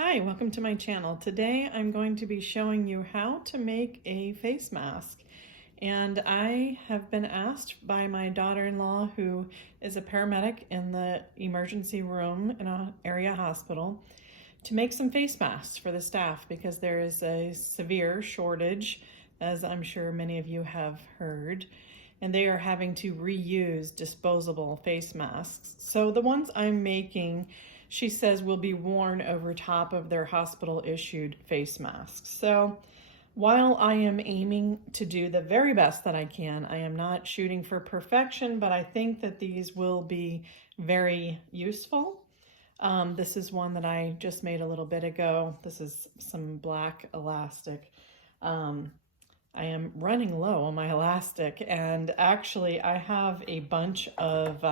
Hi, welcome to my channel. Today I'm going to be showing you how to make a face mask. And I have been asked by my daughter-in-law, who is a paramedic in the emergency room in an area hospital, to make some face masks for the staff because there is a severe shortage, as I'm sure many of you have heard, and they are having to reuse disposable face masks. So the ones I'm making, she says, will be worn over top of their hospital-issued face masks. So while I am aiming to do the very best that I can, I am not shooting for perfection, but I think that these will be very useful. This is one that I just made a little bit ago. This is some black elastic. I am running low on my elastic, and actually I have a bunch of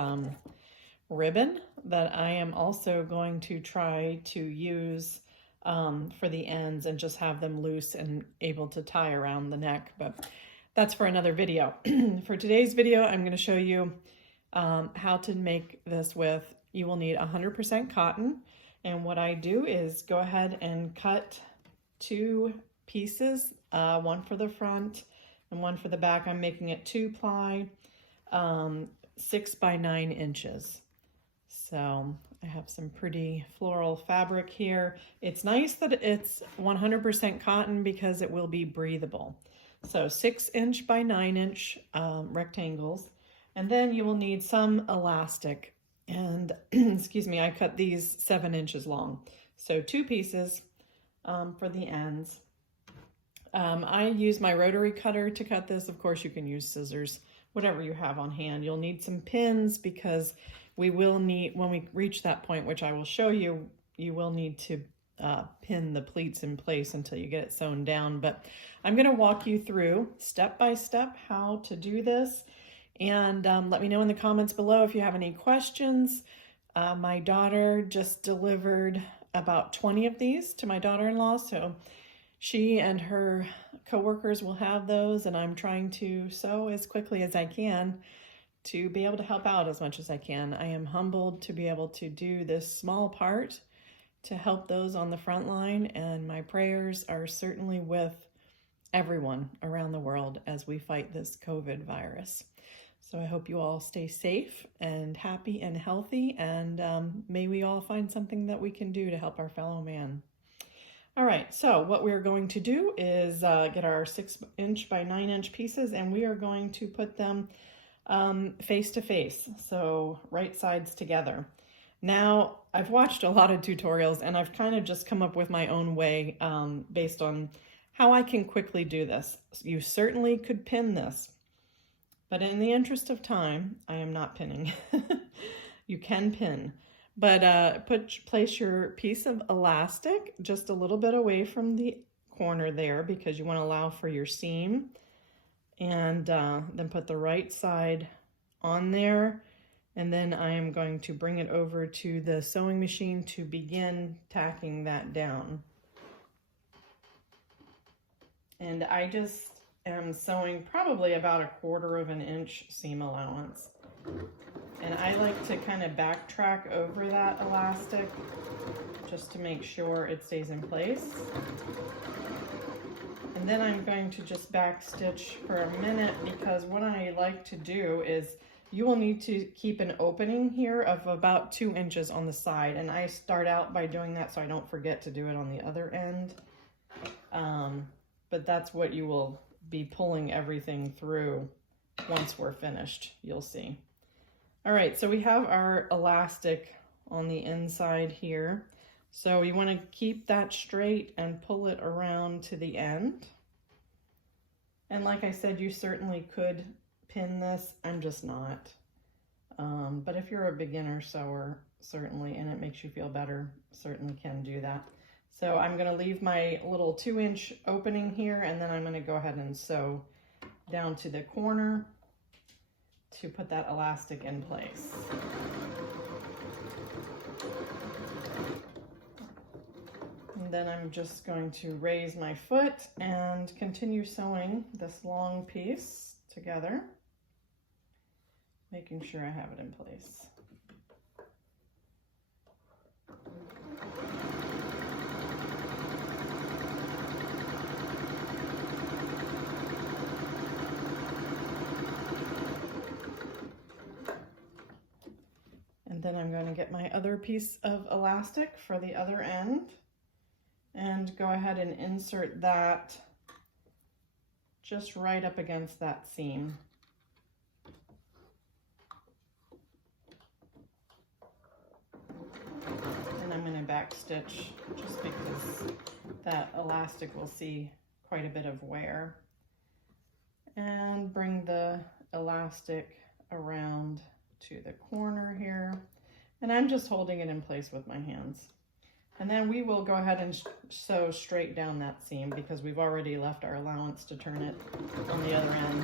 ribbon that I am also going to try to use for the ends and just have them loose and able to tie around the neck, but that's for another video. For today's video, I'm going to show you how to make this with, you will need 100% cotton, and what I do is go ahead and cut two pieces, one for the front and one for the back. I'm making it 2-ply, 6 by 9 inches. So I have some pretty floral fabric here. It's nice that it's 100% cotton because it will be breathable. So 6-inch by 9-inch rectangles. And then you will need some elastic. And excuse me, I cut these 7 inches long. So 2 pieces for the ends. I use my rotary cutter to cut this. Of course, you can use scissors, whatever you have on hand. You'll need some pins because we will need, when we reach that point, which I will show you, you will need to pin the pleats in place until you get it sewn down. But I'm going to walk you through step by step how to do this. And let me know in the comments below if you have any questions. My daughter just delivered about 20 of these to my daughter-in-law, so she and her coworkers will have those, and I'm trying to sew as quickly as I can to be able to help out as much as I can. I am humbled to be able to do this small part to help those on the front line, and my prayers are certainly with everyone around the world as we fight this COVID virus. So I hope you all stay safe and happy and healthy, and may we all find something that we can do to help our fellow man. All right, so what we're going to do is get our 6-inch by 9-inch pieces, and we are going to put them face to face, so right sides together. Now, I've watched a lot of tutorials, and I've kind of just come up with my own way based on how I can quickly do this. You certainly could pin this, but in the interest of time, I am not pinning. You can pin. But place your piece of elastic just a little bit away from the corner there because you want to allow for your seam. And then put the right side on there. And then I am going to bring it over to the sewing machine to begin tacking that down. And I just am sewing probably about 1/4 inch seam allowance. And I like to kind of backtrack over that elastic just to make sure it stays in place. And then I'm going to just back stitch for a minute because what I like to do is you will need to keep an opening here of about 2 inches on the side. And I start out by doing that so I don't forget to do it on the other end. But that's what you will be pulling everything through once we're finished, you'll see. All right, so we have our elastic on the inside here. So you want to keep that straight and pull it around to the end. And like I said, you certainly could pin this. I'm just not. But if you're a beginner sewer, certainly, and it makes you feel better, certainly can do that. So I'm going to leave my little 2-inch opening here, and then I'm going to go ahead and sew down to the corner to put that elastic in place. And then I'm just going to raise my foot and continue sewing this long piece together, making sure I have it in place. I'm going to get my other piece of elastic for the other end and go ahead and insert that just right up against that seam. And I'm going to back stitch just because that elastic will see quite a bit of wear. And bring the elastic around to the corner here. And I'm just holding it in place with my hands. And then we will go ahead and sew straight down that seam because we've already left our allowance to turn it on the other end.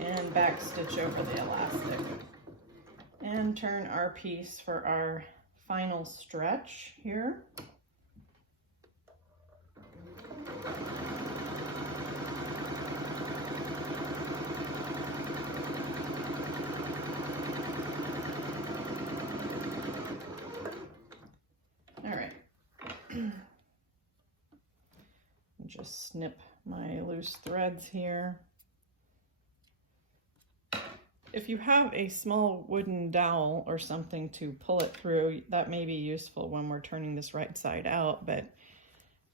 And back stitch over the elastic. And turn our piece for our final stretch here. All right. Just snip my loose threads here. If you have a small wooden dowel or something to pull it through, that may be useful when we're turning this right side out, but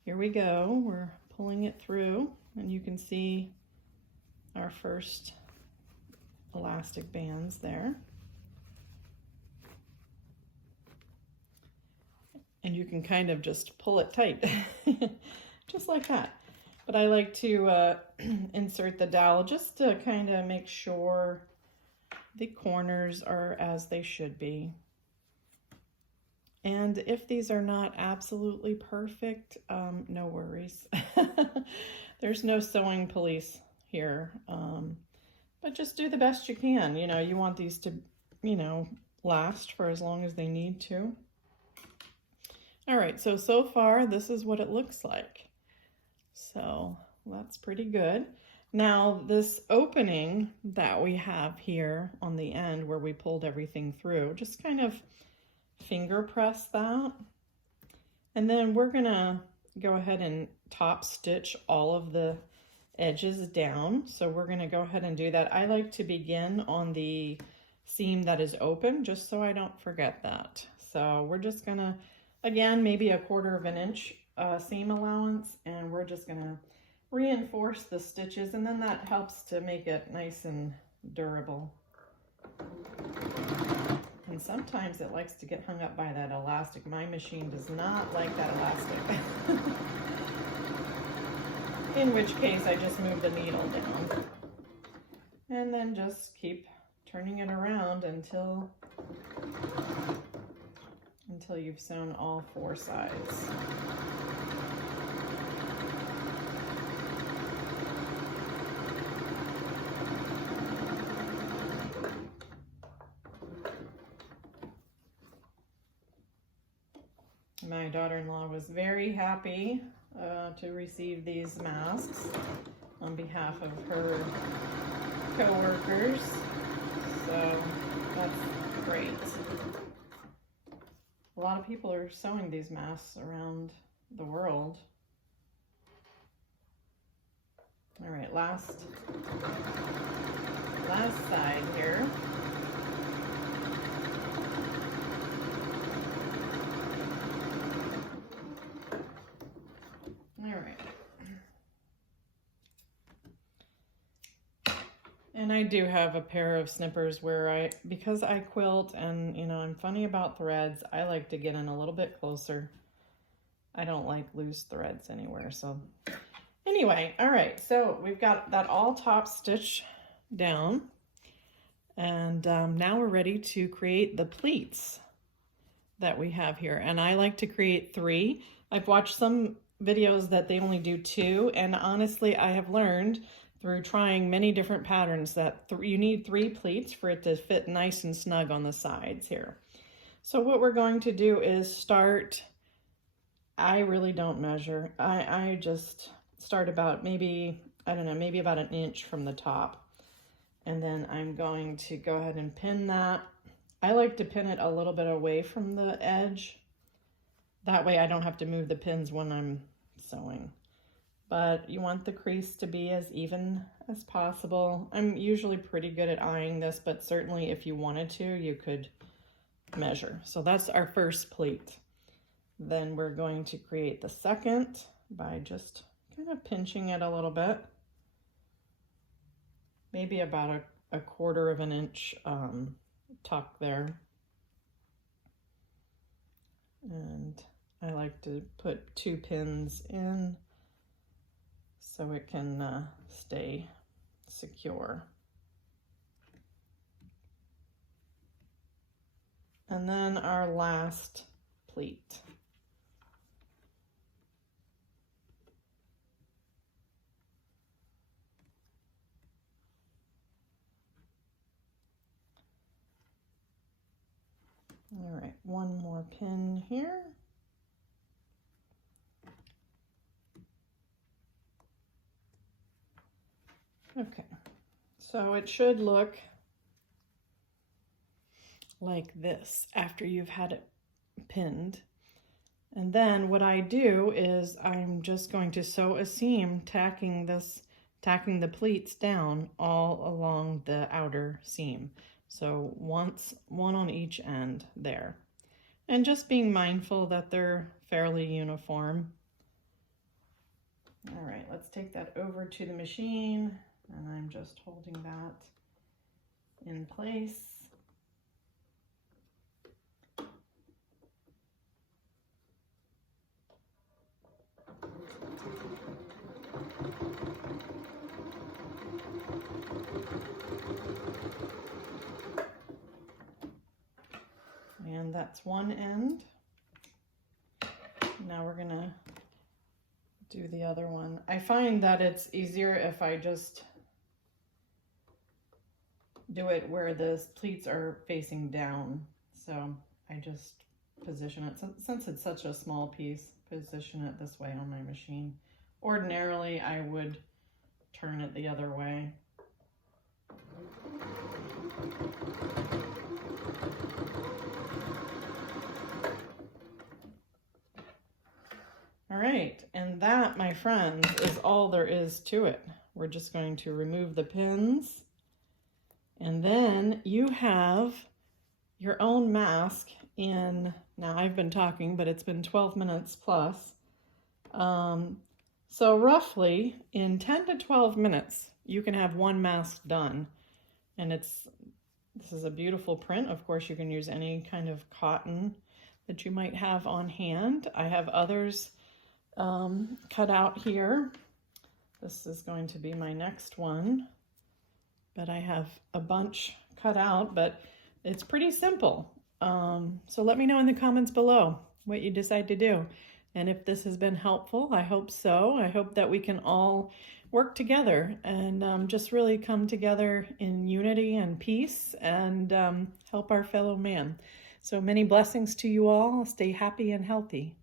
here we go. We're pulling it through, and you can see our first elastic bands there. And you can kind of just pull it tight, just like that. But I like to insert the dowel just to kind of make sure the corners are as they should be. And if these are not absolutely perfect, no worries. There's no sewing police here, but just do the best you can. You know, you want these to, you know, last for as long as they need to. All right, so far this is what it looks like. So that's pretty good. Now this opening that we have here on the end where we pulled everything through, just kind of finger press that. And then we're gonna go ahead and top stitch all of the edges down. So we're gonna go ahead and do that. I like to begin on the seam that is open just so I don't forget that. So we're just gonna, again, maybe 1/4 of an inch seam allowance, and we're just gonna reinforce the stitches, and then that helps to make it nice and durable. And sometimes it likes to get hung up by that elastic. My machine does not like that elastic. In which case I just move the needle down. And then just keep turning it around until you've sewn all 4 sides. My daughter-in-law was very happy to receive these masks on behalf of her co-workers, so that's great. A lot of people are sewing these masks around the world. All right, last side here. All right. And I do have a pair of snippers where because I quilt and, you know, I'm funny about threads, I like to get in a little bit closer. I don't like loose threads anywhere. So anyway, all right, so we've got that all top stitched down. And now we're ready to create the pleats that we have here. And I like to create 3. I've watched some videos that they only do 2, and honestly I have learned through trying many different patterns that you need 3 pleats for it to fit nice and snug on the sides here. So what we're going to do is start, I really don't measure, I just start about maybe, I don't know, maybe about 1 inch from the top, and then I'm going to go ahead and pin that. I like to pin it a little bit away from the edge. That way I don't have to move the pins when I'm sewing. but you want the crease to be as even as possible. I'm usually pretty good at eyeing this, but certainly if you wanted to, you could measure. So that's our first pleat. Then we're going to create the second by just kind of pinching it a little bit, maybe about a quarter of an inch tuck there. And I like to put 2 pins in so it can stay secure. And then our last pleat. All right, one more pin here. Okay, so it should look like this after you've had it pinned. And then what I do is I'm just going to sew a seam, tacking the pleats down all along the outer seam. So one on each end there. And just being mindful that they're fairly uniform. All right, let's take that over to the machine, and I'm just holding that in place. And that's one end. Now we're gonna do the other one. I find that it's easier if I just do it where the pleats are facing down. So I just position it, since it's such a small piece, position it this way on my machine. Ordinarily, I would turn it the other way. All right, and that, my friends, is all there is to it. We're just going to remove the pins, and then you have your own mask in, now I've been talking, but it's been 12 minutes plus. So roughly in 10 to 12 minutes, you can have one mask done. And this is a beautiful print. Of course, you can use any kind of cotton that you might have on hand. I have others cut out here. This is going to be my next one, but I have a bunch cut out, but it's pretty simple. So let me know in the comments below what you decide to do. And if this has been helpful, I hope so. I hope that we can all work together and just really come together in unity and peace and help our fellow man. So many blessings to you all. Stay happy and healthy.